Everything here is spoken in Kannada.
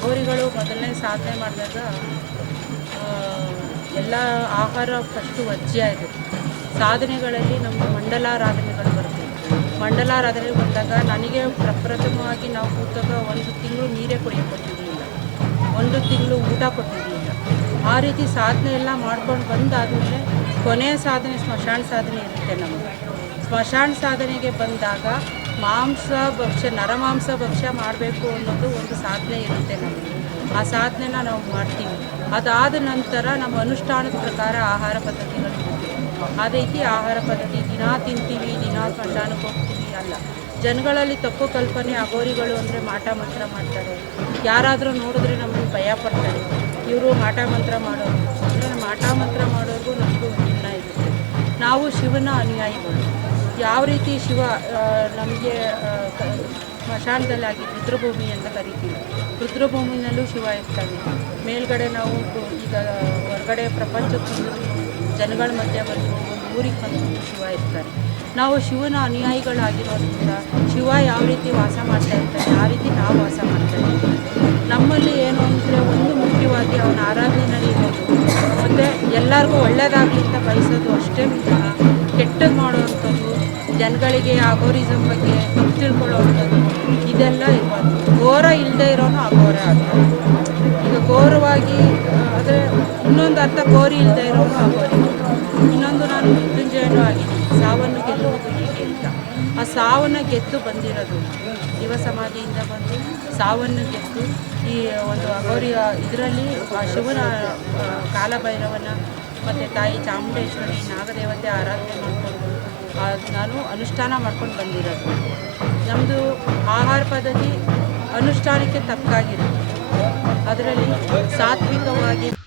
ಅಘೋರಿಗಳು ಮೊದಲನೇ ಸಾಧನೆ ಮಾಡಿದಾಗ ಎಲ್ಲ ಆಹಾರ ಫಸ್ಟು ಇದೆ. ಸಾಧನೆಗಳಲ್ಲಿ ನಮ್ಮ ಮಂಡಲಾರಾಧನೆಗಳು ಬರುತ್ತೆ. ಮಂಡಲಾರಾಧನೆ ಬಂದಾಗ ನನಗೆ ಪ್ರಪ್ರಥಮವಾಗಿ ನಾವು ಕೂತಾಗ ಒಂದು ತಿಂಗಳು ನೀರೇ ಕುಡಿಯೋ ಕೊಟ್ಟಿರಲಿಲ್ಲ. ಒಂದು ತಿಂಗಳು ಊಟ ಕೊಟ್ಟಿರಲಿಲ್ಲ. ಆ ರೀತಿ ಸಾಧನೆ ಎಲ್ಲ ಮಾಡ್ಕೊಂಡು ಬಂದಾದಮೇಲೆ ಕೊನೆಯ ಸಾಧನೆ ಸ್ಮಶಾನ ಸಾಧನೆ ಇರುತ್ತೆ ನಮಗೆ. ಸ್ಮಶಾನ ಸಾಧನೆಗೆ ಬಂದಾಗ ಮಾಂಸ ಭಕ್ಷ್ಯ ನರಮಾಂಸ ಭಕ್ಷ್ಯ ಮಾಡಬೇಕು ಅನ್ನೋದು ಒಂದು ಸಾಧನೆ ಇರುತ್ತೆ ನಮಗೆ. ಆ ಸಾಧನೆನ ನಾವು ಮಾಡ್ತೀವಿ. ಅದಾದ ನಂತರ ನಮ್ಮ ಅನುಷ್ಠಾನದ ಪ್ರಕಾರ ಆಹಾರ ಪದ್ಧತಿಗಳು ಆ ರೀತಿ ಆಹಾರ ಪದ್ಧತಿ, ದಿನಾ ತಿಂತೀವಿ, ದಿನಾ ಸ್ಮಶಾನಕ್ಕೆ ಹೋಗ್ತೀವಿ ಅಲ್ಲ. ಜನಗಳಲ್ಲಿ ತಪ್ಪು ಕಲ್ಪನೆ ಅಗೋರಿಗಳು ಅಂದರೆ ಮಾಟ ಮಂತ್ರ ಮಾಡ್ತಾರೆ. ಯಾರಾದರೂ ನೋಡಿದ್ರೆ ನಮಗೆ ಭಯ ಪಡ್ತಾರೆ. ಇವರು ಮಾಟ ಮಂತ್ರ ಮಾಡೋರು. ಅಂದರೆ ಮಾಟ ಮಂತ್ರ ಮಾಡೋರಿಗೂ ನಮಗೂ ಭಿನ್ನ ಇರುತ್ತೆ. ನಾವು ಶಿವನ ಅನುಯಾಯಿಗಳು ಯಾವ ರೀತಿ ಶಿವ ನಮಗೆ ಸ್ಮಶಾನದಲ್ಲಾಗಿ ರುದ್ರಭೂಮಿ ಅಂತ ಕರಿತೀವಿ. ರುದ್ರಭೂಮಿನಲ್ಲೂ ಶಿವ ಇರ್ತಾನೆ. ಮೇಲ್ಗಡೆ ನಾವು ಈಗ ಹೊರಗಡೆ ಪ್ರಪಂಚಕ್ಕೂ ಜನಗಳ ಮಧ್ಯೆ ಬಂದು ಒಂದು ಊರಿಗೆ ಬಂದು ಶಿವ ಇರ್ತಾರೆ. ನಾವು ಶಿವನ ಅನುಯಾಯಿಗಳಾಗಿರೋದ್ರಿಂದ ಶಿವ ಯಾವ ರೀತಿ ವಾಸ ಮಾಡ್ತಾ ಇರ್ತಾನೆ, ಆ ರೀತಿ ನಾವು ವಾಸ ಮಾಡ್ತಾ ಇದ್ದೀವಿ ನಮ್ಮಲ್ಲಿ ಏನು ಅಂದರೆ ಒಂದು ಮುಖ್ಯವಾಗಿ ಅವನ ಆರಾಧನೆಯಲ್ಲಿ ಇರೋದು, ಮತ್ತು ಎಲ್ಲರಿಗೂ ಒಳ್ಳೆಯದಾಗಲಿ ಅಂತ ಬಯಸೋದು ಅಷ್ಟೇ ಕೆಟ್ಟದ್ದು ಮಾಡೋವಂಥದ್ದು ಜನಗಳಿಗೆ ಅಗೋರಿಸಮ್ ಬಗ್ಗೆ ತಿಳ್ಕೊಳ್ಳೋವಂಥದ್ದು ಇದೆಲ್ಲ ಇರಬಾರ್ದು. ಘೋರ ಇಲ್ಲದೆ ಇರೋನು ಅಘೋರ ಆಗ್ತಾನೆ ಈಗ ಘೋರವಾಗಿ ಅಂದರೆ ಇನ್ನೊಂದು ಅರ್ಥ ಗೋರಿ ಇಲ್ಲದೆ ಇರೋನು ಅಘೋರಿ. ಇನ್ನೊಂದು ನಾನು ಮೃತ್ಯುಂಜಯನೂ ಆಗಿದ್ದೀನಿ. ಸಾವನ್ನು ಗೆಲ್ಲುವುದು ಹೀಗೆ ಅಂತ. ಆ ಸಾವನ್ನು ಗೆದ್ದು ಬಂದಿರೋದು ಯುವ ಸಮಾಧಿಯಿಂದ ಬಂದು ಸಾವನ್ನು ಗೆದ್ದು ಈ ಒಂದು ಅಘೋರಿಯ ಇದರಲ್ಲಿ ಶಿವನ ಆ, ಕಾಲಭೈರವನ ಮತ್ತು ತಾಯಿ ಚಾಮುಂಡೇಶ್ವರಿ ನಾಗದೇವತೆ ಆರಾಧನೆ ಮಾಡಿಕೊಂಡು ನಾನು ಅನುಷ್ಠಾನ ಮಾಡ್ಕೊಂಡು ಬಂದಿರೋದು. ನಮ್ಮದು ಆಹಾರ ಪದ್ಧತಿ ಅನುಷ್ಠಾನಕ್ಕೆ ತಕ್ಕಾಗಿರುತ್ತೆ ಅದರಲ್ಲಿ ಸಾತ್ವಿಕ